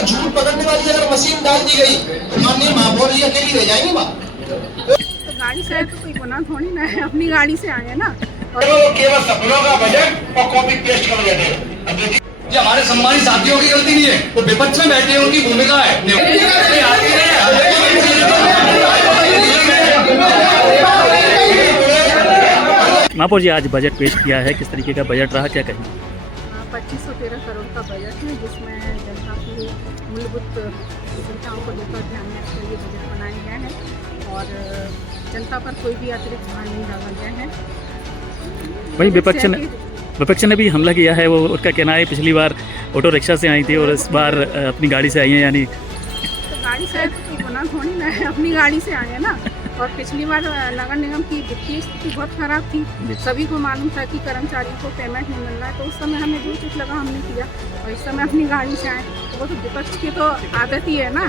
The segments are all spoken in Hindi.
अगर झूठ पकड़ने वाली अगर मशीन डाल दी गई तो माननीय महापौर जी अकेली रह जाएंगी वहाँ। तो गाड़ी से आए तो कोई गुनाह थोड़ी ना है, अपनी गाड़ी से आए ना। केवल सपनों का बजट और कॉपी पेस्ट का बजट है। ये हमारे सम्मानित साथियों की गलती नहीं है, वो विपक्ष में बैठे हैं, उनकी भूमिका है। महापौर जी आज बजट पेश किया है, किस तरीके का बजट रहा, क्या कहेंगे? 2513 करोड़ का बजट है, जिसमें जनता की मूलभूत सुविधाओं को लेकर ध्यान में रखते हुए बजट बनाए गए हैं और जनता पर कोई भी अतिरिक्त भार नहीं डाला गया है। वहीं विपक्ष ने भी हमला किया है। वो उसका कहना है पिछली बार ऑटो रिक्शा से आई थी और इस बार अपनी गाड़ी से आई हैं, यानी तो गाड़ी से आए तो कोई गुनाह थोड़ी ना है, अपनी गाड़ी से आए ना। और पिछली बार नगर निगम की वित्तीय स्थिति बहुत खराब थी, सभी को मालूम था कि कर्मचारी को पेमेंट नहीं मिल रहा है, तो उस समय हमें जो कुछ लगा हमने किया और इस समय अपनी गाड़ी से आए। तो वो तो विपक्ष की तो आदत ही है ना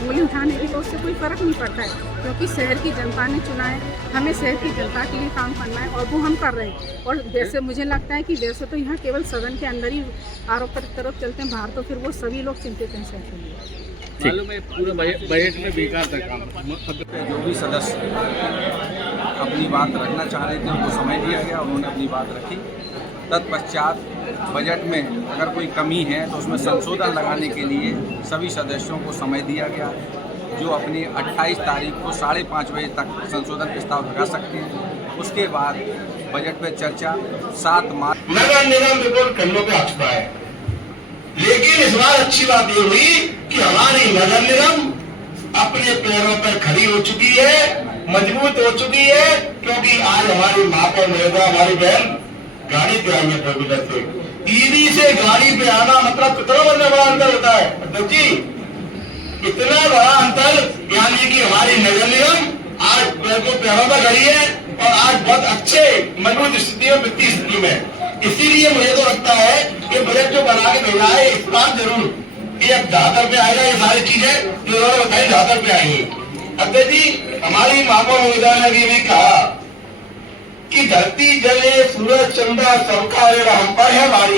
उंगली उठाने की, तो उससे कोई फ़र्क नहीं पड़ता है, क्योंकि शहर की जनता ने चुना है, हमें शहर की जनता के लिए काम करना है और वो हम कर रहे हैं। और वैसे मुझे लगता है कि वैसे तो यहाँ केवल सदन के अंदर ही आरोप प्रत्यारोप चलते हैं, बाहर तो फिर वो सभी लोग चिंतित हैं शहर के लिए। मालूम है पूरे बजट में बेकार था काम। जो भी सदस्य अपनी बात रखना चाह रहे थे उनको समय दिया गया, उन्होंने अपनी बात रखी। तत्पश्चात बजट में अगर कोई कमी है तो उसमें संशोधन लगाने के लिए सभी सदस्यों को समय दिया गया, जो अपनी 28 तारीख को 5:30 बजे तक संशोधन प्रस्ताव लगा सकते हैं। उसके बाद बजट पर चर्चा 7 मार्च। नगर निगम रिपोर्ट करने पे आ चुका है, लेकिन इस बार अच्छी बात ये हुई कि हमारी नगर निगम अपने पैरों पर खड़ी हो चुकी है, मजबूत हो चुकी है, क्योंकि आज हमारी महापौर महोदया, हमारी बहन गाड़ी पे आई है फोर से। ईवी से गाड़ी पे आना मतलब कितना बड़ा अंतर होता है अध्यक्ष जी, इतना बड़ा अंतर। यानी कि हमारी नगर निगम आज पैरों पर खड़ी है और आज बहुत अच्छे मजबूत स्थिति में, वित्तीय स्थिति में। इसीलिए मुझे तो लगता है कि बजट जो बना के भेजा है इस बात जरूर ये अब 70 पे आएगा। ये सारी चीजें जो उन्होंने बताई 70 पे आएंगी। अध्यक्ष जी, हमारी महापौर महोदया ने भी कहा कि धरती जले सूरज चंद्र सबका ऋण हम पर है भारी।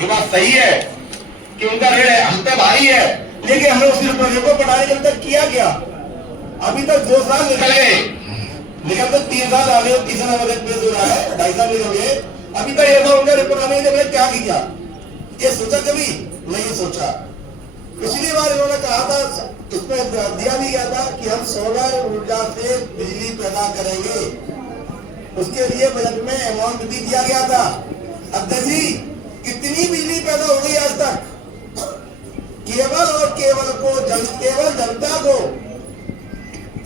ये बात सही है कि उनका ऋण हम पर भारी है, लेकिन हमने उस ऋण को बढ़ाने के अंदर किया गया। अभी तक 2 साल निकल गए, लेकिन अब तक 3 साल आ गए, तीसरा बजट पेश हो रहा है, 2.5 साल निकल गए, अभी तक ऐसा उनका रिपोर्ट आने के बाद क्या किया ये सोचा कभी नहीं सोचा। पिछली बार इन्होंने कहा था, इसमें दिया भी गया था कि हम सोलर ऊर्जा से बिजली पैदा करेंगे, उसके लिए बजट में अमाउंट भी दिया गया था। अध्यक्ष जी, कितनी बिजली पैदा हो गई आज तक? केवल और केवल केवल जनता को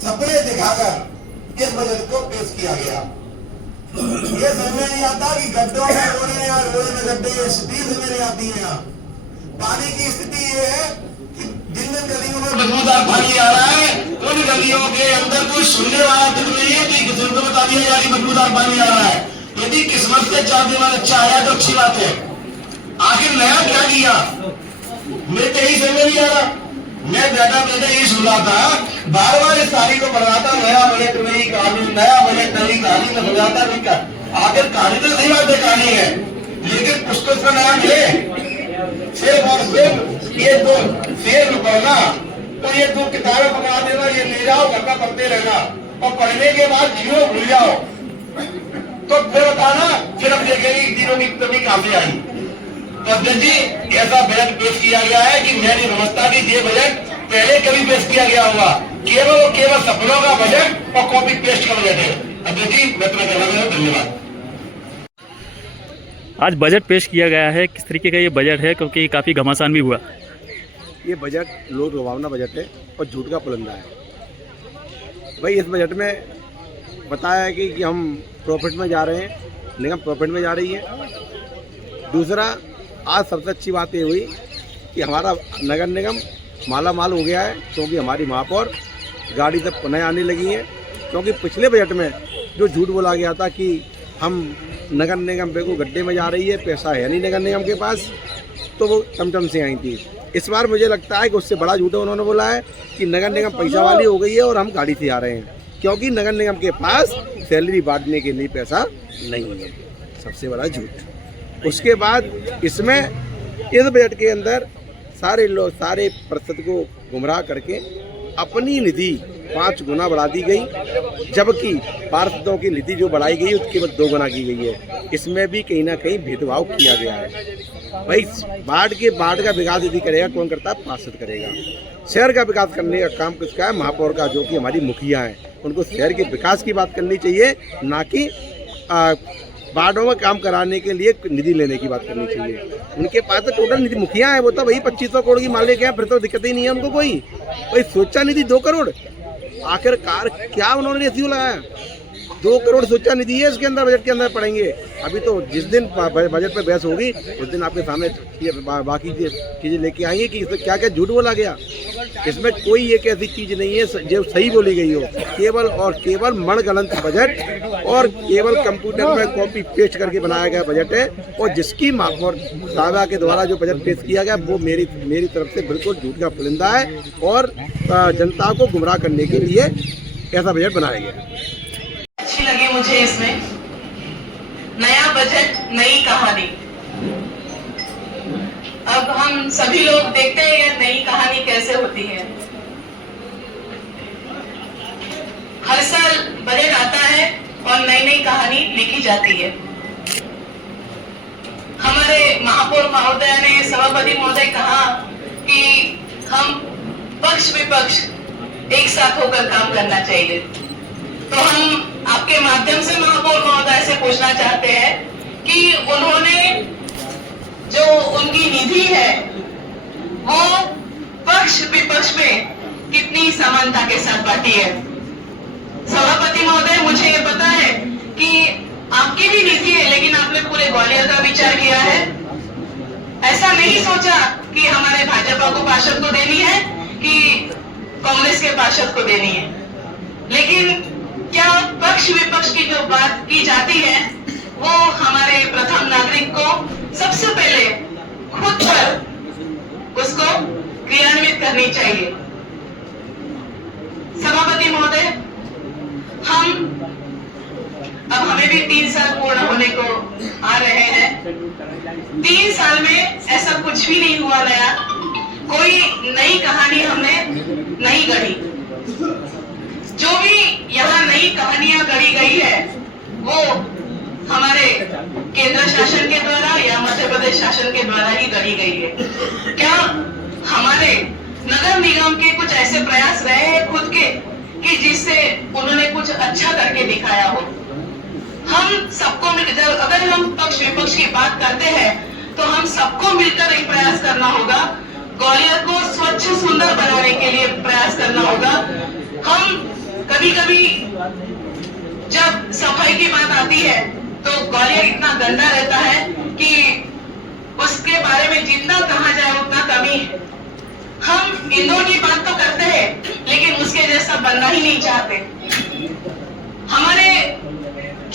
सपने दिखाकर इस बजट को पेश किया गया। ये समझ में नहीं आता कि गड्ढों में रोने या रोने में गड्ढे, स्थिति समझ नहीं आती है। यहाँ पानी की स्थिति ये है कि जिन जिन गलियों में बदबूदार पानी आ रहा है, उन गलियों के अंदर कोई सुनने वाला तक नहीं है कि किसी को बता दिया जाए कि बदबूदार पानी आ रहा है। यदि किस्मत से 4 दिन बाद अच्छा आया तो अच्छी बात है। आखिर नया क्या किया मैं तो यही समझ नहीं आ रहा। मैं बैठा यही सुन रहा था, बार इस तारीख को बढ़ रहा था, नया बजट नई कहानी, नया बजट नई कहानी में समझाता नहीं का। आखिर कहानी तो सही बात है, कहानी है, लेकिन कुछ तो इसका नाम है। सिर्फ और सिर्फ ये 2 शेर पढ़ना और ये 2 किताबें पकड़ा देना, ये ले जाओ घर का पढ़ते रहना और पढ़ने के बाद जीरो भूल जाओ, तो फिर बताना फिर अब देखेंगे दिनों की कमी कहां से आई। तो अध्यक्ष जी, ऐसा बजट पेश किया गया है कि मैं नहीं समझता कि ये बजट पहले कभी पेश किया गया होगा। केवल और केवल सपनों का बजट और कॉपी पेस्ट का बजट है। अध्यक्ष जी, मैं तुम्हें कहना चाहूँ, धन्यवाद। आज बजट पेश किया गया है, किस तरीके का ये बजट है, क्योंकि काफ़ी घमासान भी हुआ। ये बजट लोक लुभावना बजट है और झूठ का पुलंदा है। भाई इस बजट में बताया है कि हम प्रॉफिट में जा रहे हैं, निगम प्रॉफिट में जा रही है। दूसरा, आज सबसे अच्छी बात ये हुई कि हमारा नगर निगम माला माल हो गया है, क्योंकि हमारी महापौर गाड़ी तक पुनः आने लगी हैं। क्योंकि पिछले बजट में जो झूठ बोला गया था कि हम नगर निगम बेगू गड्ढे में जा रही है, पैसा है नहीं नगर निगम के पास, तो वो टमटम से आई थी। इस बार मुझे लगता है कि उससे बड़ा झूठ उन्होंने बोला है कि नगर निगम पैसा वाली हो गई है और हम गाड़ी से आ रहे हैं, क्योंकि नगर निगम के पास सैलरी बांटने के लिए पैसा नहीं है। सबसे बड़ा झूठ। उसके बाद इसमें इस बजट के अंदर सारे लोग सारे परिषद को गुमराह करके अपनी निधि 5 गुना बढ़ा दी गई, जबकि पार्षदों की निधि जो बढ़ाई गई उसकी बस 2 गुना की गई है। इसमें भी कहीं ना कहीं भेदभाव किया गया है। भाई वार्ड का विकास यदि करेगा कौन करता है? पार्षद करेगा। शहर का विकास करने का काम किसका है? महापौर का, जो कि हमारी मुखिया हैं। उनको शहर के विकास की बात करनी चाहिए, ना कि वार्डों में काम कराने के लिए निधि लेने की बात करनी चाहिए। उनके पास तो टोटल निधि मुखिया है, वो तो वही 2500 करोड़ की मालिक है, फिर तो दिक्कत ही नहीं है उनको कोई। भाई सोचा निधि 2 करोड़, आखिरकार क्या उन्होंने एसयू लगाया? 2 करोड़ सोचा निधि है, इसके अंदर बजट के अंदर पड़ेंगे। अभी तो जिस दिन बजट पे बहस होगी उस दिन आपके सामने बाकी चीज़ें लेके आएंगे कि इसमें क्या क्या झूठ बोला गया। इसमें कोई एक ऐसी चीज़ नहीं है जो सही बोली गई हो। केवल और केवल मनगढ़ंत बजट और केवल कंप्यूटर में कॉपी पेस्ट करके बनाया गया बजट है। और जिसकी महापौर साहबा के द्वारा जो बजट पेश किया गया वो मेरी तरफ से बिल्कुल झूठ का पुलिंदा है और जनता को गुमराह करने के लिए ऐसा बजट बनाया गया। अच्छी लगी मुझे इसमें नया बजट, नई कहानी। अब हम सभी लोग देखते हैं ये नई कहानी कैसे होती है। हर साल बजट आता है और नई नई कहानी लिखी जाती है। हमारे महापौर महोदय ने, सभापति महोदय कहा कि हम पक्ष विपक्ष एक साथ होकर काम करना चाहिए। तो हम आपके माध्यम से महापौर महोदय से पूछना चाहते हैं कि उन्होंने जो उनकी निधि है वो पक्ष विपक्ष में कितनी समानता के साथ बांटी है। सभापति महोदय, मुझे ये पता है कि आपकी भी निधि है, लेकिन आपने पूरे ग्वालियर का विचार किया है। ऐसा नहीं सोचा कि हमारे भाजपा को पार्षद को देनी है कि कांग्रेस के पार्षद को देनी है। लेकिन क्या पक्ष विपक्ष की जो बात की जाती है वो हमारे प्रथम नागरिक को सबसे पहले खुद पर उसको क्रियान्वित करनी चाहिए। सभापति महोदय, अब हमें भी 3 साल पूर्ण होने को आ रहे हैं। 3 साल में ऐसा कुछ भी नहीं हुआ नया, कोई नई कहानी हमने नहीं गढ़ी। जो भी यहाँ नई कहानियां गढ़ी गई है वो हमारे केंद्र शासन के द्वारा या मध्य प्रदेश शासन के द्वारा ही गढ़ी गई है। क्या हमारे नगर निगम के कुछ ऐसे प्रयास रहे हैं खुद के कि जिससे उन्होंने कुछ अच्छा करके दिखाया हो? हम सबको मिलकर, अगर हम पक्ष विपक्ष की बात करते हैं तो हम सबको मिलकर एक प्रयास करना होगा। ग्वालियर को स्वच्छ सुंदर बनाने के लिए प्रयास करना होगा। हम कभी कभी जब सफाई की बात आती है तो ग्वालियर इतना गंदा रहता है कि उसके बारे में जितना कहा जाए उतना कमी है। हम इंदौर की बात तो करते हैं लेकिन उसके जैसा बनना ही नहीं चाहते। हमारे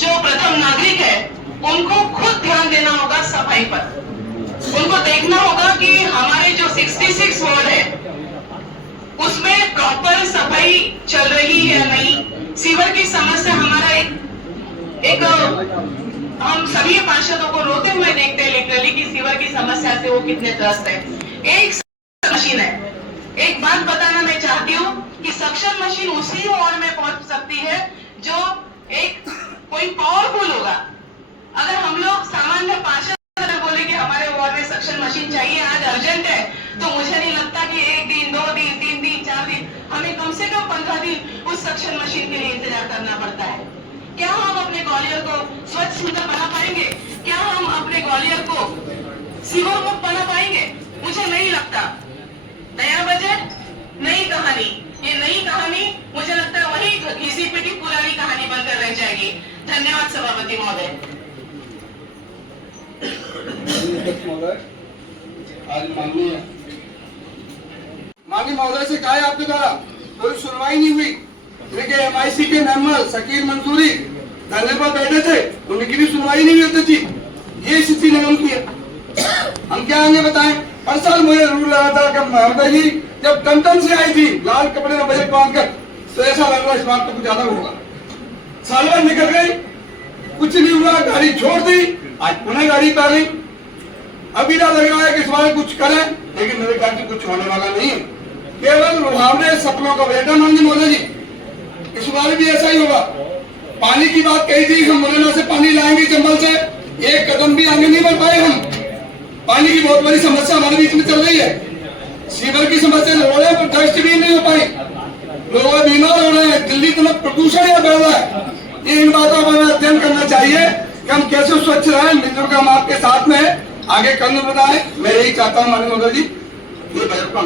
जो प्रथम नागरिक है उनको खुद ध्यान देना होगा सफाई पर। उनको देखना होगा कि हमारे जो 66 वार्ड है उसमें प्रॉपर सफाई चल रही है या नहीं। सीवर की समस्या हमारा एक हम सभी पार्षदों को रोते हुए देखते हैं लिटरली कि सीवर की समस्या से वो कितने त्रस्त है। एक मशीन है, एक बात बताना मैं चाहती हूँ कि सक्शन मशीन उसी वार्ड में पहुंच सकती है जो एक कोई पावरफुल होगा। अगर हम लोग सामान्य पार्षद बोले कि हमारे वार्ड में सक्शन मशीन चाहिए, आज अर्जेंट है, तो मुझे नहीं लगता कि 1 दिन 2 दिन 3 दिन 4 दिन, हमें कम से कम 15 दिन उस सक्शन मशीन के लिए इंतजार करना पड़ता है। क्या हम अपने ग्वालियर को स्वच्छ सुंदर बना पाएंगे? क्या हम अपने ग्वालियर को सीवर मुक्त बना पाएंगे? मुझे नहीं लगता। नया बजट, नई कहानी, ये नई कहानी मुझे लगता है वही घिसी पिटी पुरानी कहानी बनकर रह जाएगी। धन्यवाद सभापति महोदय। आज माननीय महोदय से कहा है आपके द्वारा कोई सुनवाई नहीं हुई। देखिए MIC के मेंबर शकील मंसूरी धरने पर बैठे थे, उनकी भी सुनवाई नहीं हुई थी। ये स्थिति निगम की है। हम क्या आगे बताएं? हर साल मुझे रूल लगा था कि महोदय जी जब टन से आई थी लाल कपड़े में बजट बांधकर, तो ऐसा लग रहा है इस बात को कुछ ज्यादा होगा। साल भर निकल गई, कुछ नहीं हुआ, गाड़ी छोड़ दी, आज पुनः गाड़ी पे आ गई। अभी ना लग रहा है कि इस बार कुछ करें। लेकिन मेरे ख्याल से कुछ होने वाला नहीं है। केवल लुभावने सपनों का बेटा माननीय मोदी जी, इस बार भी ऐसा ही होगा। पानी की बात कही थी, हम मुरैना से पानी लाएंगे चंबल से, एक कदम भी आगे नहीं बढ़ पाए हम। पानी की बहुत बड़ी समस्या हमारे बीच में चल रही है। सीवर की समस्या हो रही है, पर डस्टबिन नहीं हो पाई, लोग बीमार हो रहे हैं, दिल्ली तो प्रदूषण यहाँ बढ़ रहा है। ये इन बातों पर हमें अध्ययन करना चाहिए कि हम कैसे स्वच्छ रहें। मिलजुल कर हम आपके साथ में है, आगे कदम बढ़ाएं। मैं यही चाहता हूँ माननीय मोदी जी, ये बजट को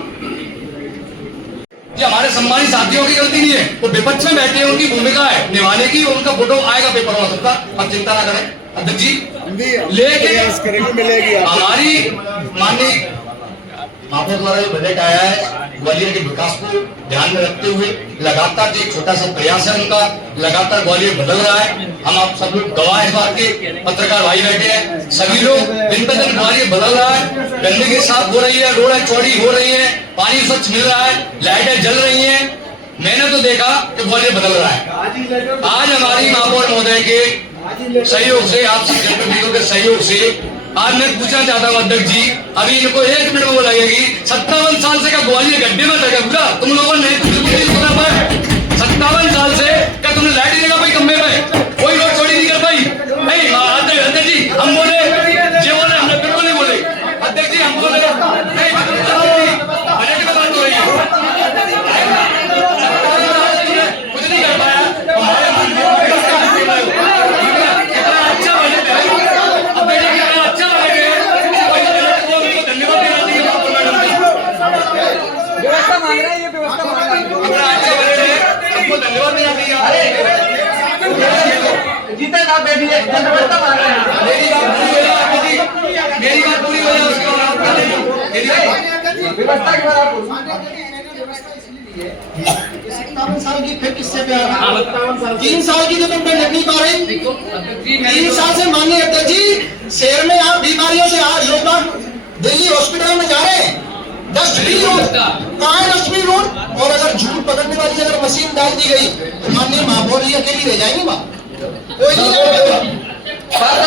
ये हमारे सम्मानित साथियों की गलती नहीं है, वो विपक्ष में बैठे हैं, उनकी भूमिका है निभाने की, उनका फोटो आएगा पेपर में सबका, आप चिंता ना करें अध्यक्ष जी। लेकिन हमारी माननीय महापौर द्वारा जो बजट आया है ग्वालियर के विकास को ध्यान में रखते हुए लगातार एक छोटा सा प्रयास है उनका, लगातार ग्वालियर बदल रहा है। हम आप सब लोग गवाह इस बात के, पत्रकार भाई बैठे हैं, सभी लोग दिन पे दिन ग्वालियर बदल रहा है। गंदगी साफ हो रही है, रोडें चौड़ी हो रही है, पानी स्वच्छ मिल रहा है, लाइटें जल रही है। मैंने तो देखा कि ग्वालियर बदल रहा है। आज हमारी महापौर महोदय के सहयोग से, आप सब जनप्रतिनिधियों के सहयोग से आज मैं पूछना चाहता हूँ अध्यक्ष जी, अभी इनको 1 मिनट में लगेगी, 57 साल से क्या ग्वालियर गड्ढे में लगा पूरा? तुम लोगों ने 57 साल से क्या तुमने लाइट नहीं लगा पाई खंबे पे, कोई रोड चौड़ी नहीं कर पाई? नहीं अध्यक्ष जी, हम बोले जो बोले हमने बिल्कुल नहीं बोले अध्यक्ष जी, हम बोले नहीं, बजट की बात हो रही है, कुछ नहीं कर पाया। हमारे व्यवस्था मांग रहे हैं, ये व्यवस्था मांग रहे हैं। सबको धन्यवाद देना चाहिए। जीते ना बैठिए, व्यवस्था मांग रहे हैं। मेरी बात पूरी हो जाए उसके बाद आप कर लेना। व्यवस्था के बाद आप 57 साल की फिर किससे प्यार है? 3 साल की जो तुम पे लग नहीं पा रही, 3 साल से माननीय अध्यक्ष जी शहर में आप बीमारियों से आज लोग दिल्ली हॉस्पिटल में जा रहे हैं। डस्टबिन रोड कहाँ है? Dustbin road. और अगर झूठ पकड़ने वाली अगर मशीन डाल दी गई तो माननीय महापौर जी अकेली रह जाएंगे वहाँ, कोई नहीं जाएगा। खड़े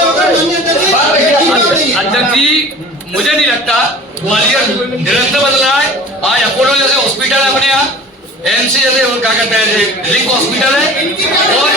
होकर माननीय अध्यक्ष जी, मुझे नहीं लगता ग्वालियर निरंतर बदल रहा है। आज अपोलो जैसे हॉस्पिटल है अपने यहाँ, एमसी जैसे क्या कहते हैं लिंक हॉस्पिटल है, और